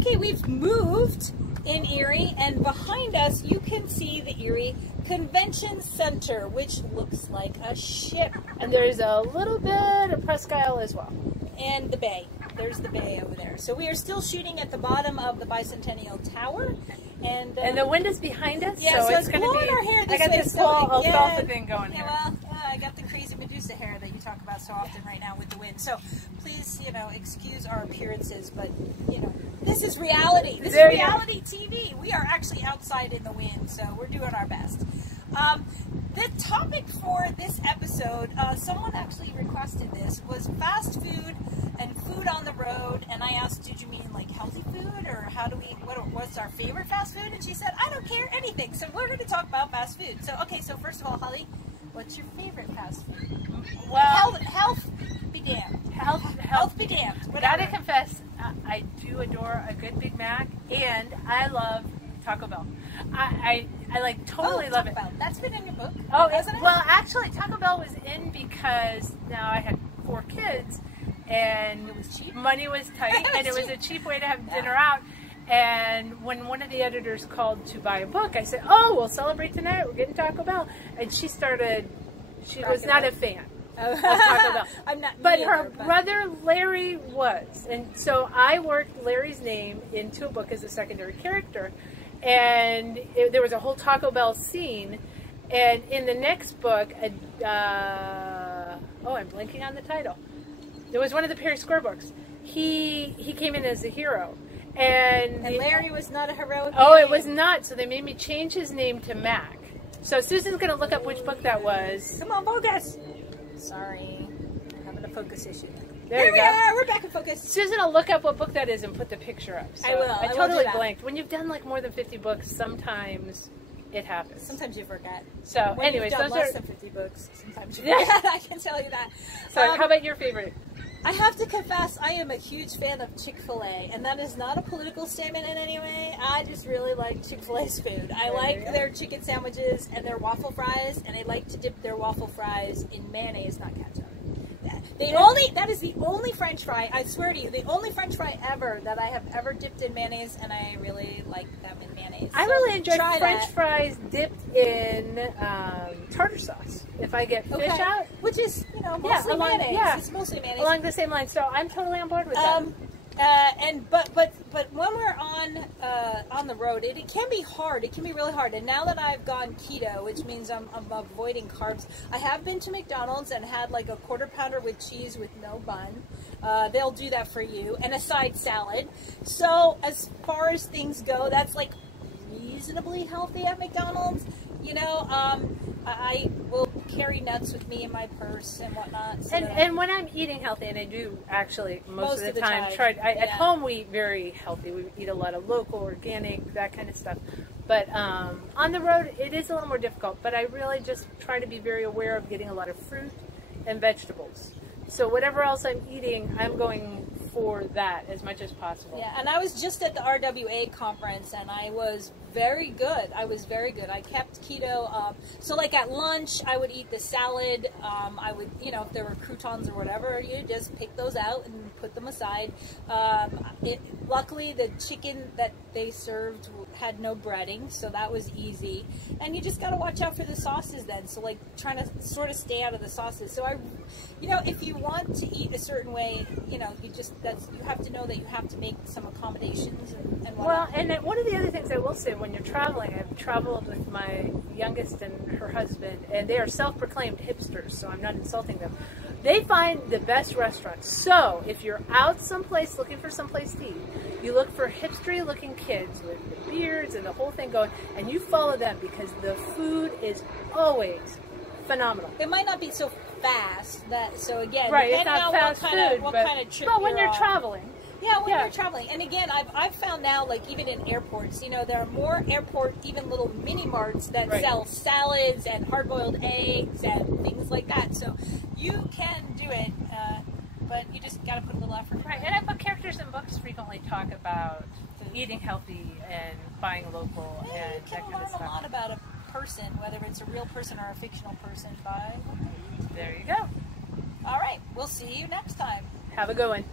Okay, we've moved in Erie, and behind us you can see the Erie Convention Center, which looks like a ship. And there's a little bit of Presque Isle as well. And the bay. There's the bay over there. So we are still shooting at the bottom of the Bicentennial Tower. And the wind is behind us, yeah, so it's going to be... our hair this I got way, this so alfalfa thing going here. Well, I got the crazy Medusa hair that you talk about so often right now with the wind. So please, excuse our appearances, but, this is reality. This is reality TV. We are actually outside in the wind, so we're doing our best. The topic for this episode, someone actually requested this, was fast food and food on the road. And I asked, did you mean like healthy food, or what's our favorite fast food? And she said, I don't care, anything. So we're going to talk about fast food. So, okay, so first of all, Holly, what's your favorite fast food? Well, health be damned. Health be damned. Gotta confess, I do adore a good Big Mac, and I love Taco Bell. I like totally love it. Bell. That's been in your book. Oh, hasn't it? Well, actually, Taco Bell was in because now I had 4 kids, and it was cheap. Money was tight, and it was a cheap way to have dinner out. And when one of the editors called to buy a book, I said, "Oh, we'll celebrate tonight. We're getting Taco Bell." And she was not a fan of Taco Bell. I'm not. But her brother Larry was, and so I worked Larry's name into a book as a secondary character. And there was a whole Taco Bell scene, and in the next book, I'm blanking on the title. It was one of the Perry Square books. He came in as a hero, and Larry was not a heroic. Oh, it was not. So they made me change his name to Mac. So Susan's going to look up which book that was. Come on, focus. Sorry, I'm having a focus issue. There we are. We're back in focus. Susan will look up what book that is and put the picture up. So I will. I totally blanked. When you've done like more than 50 books, sometimes it happens. Sometimes you forget. So, when anyways, you've done those less are than 50 books. Sometimes you forget. I can tell you that. So, how about your favorite? I have to confess, I am a huge fan of Chick-fil-A, and that is not a political statement in any way. I just really like Chick-fil-A's food. I like their chicken sandwiches and their waffle fries, and I like to dip their waffle fries in mayonnaise, not ketchup. That is the only French fry, I swear to you, the only French fry ever that I have ever dipped in mayonnaise, and I really like them in mayonnaise. I really enjoy French fries dipped in tartar sauce. If I get fish out, which is mostly mayonnaise. Yeah, it's mostly mayonnaise. Along the same line. So I'm totally on board with that. But when we're on the road, it can be hard. It can be really hard. And now that I've gone keto, which means I'm avoiding carbs, I have been to McDonald's and had like a quarter pounder with cheese with no bun. They'll do that for you, and a side salad. So as far as things go, that's like reasonably healthy at McDonald's. I will carry nuts with me in my purse and whatnot. So and when I'm eating healthy, and I do actually most of the time at home we eat very healthy. We eat a lot of local, organic, that kind of stuff. But on the road, it is a little more difficult. But I really just try to be very aware of getting a lot of fruit and vegetables. So whatever else I'm eating, I'm going for that as much as possible. Yeah, and I was just at the RWA conference, and I was very good. I kept keto. So like at lunch, I would eat the salad. I would, if there were croutons or whatever, you just pick those out and put them aside. Luckily, the chicken that they served had no breading, so that was easy. And you just got to watch out for the sauces then. So like trying to sort of stay out of the sauces. So if you want to eat a certain way, you have to know that you have to make some accommodations and whatnot. Well, and one of the other things I will say, when you're traveling, I've traveled with my youngest and her husband, and they are self-proclaimed hipsters, so I'm not insulting them. They find the best restaurants. So if you're out someplace looking for someplace to eat, you look for hipstery-looking kids with the beards and the whole thing going, and you follow them because the food is always phenomenal. It might not be so fast. So again, right, it's not fast food, what kind of trip but when you're on. Traveling. Yeah, when you're traveling. And again, I've found now, like even in airports, there are more airport, even little mini marts that sell salads and hard-boiled eggs and things like that. So you can do it, but you just got to put a little effort. Right, and book characters in books frequently talk about eating healthy and buying local and that kind of stuff. You can learn a lot about a person, whether it's a real person or a fictional person, by what they eat. There you go. All right, we'll see you next time. Have a good one.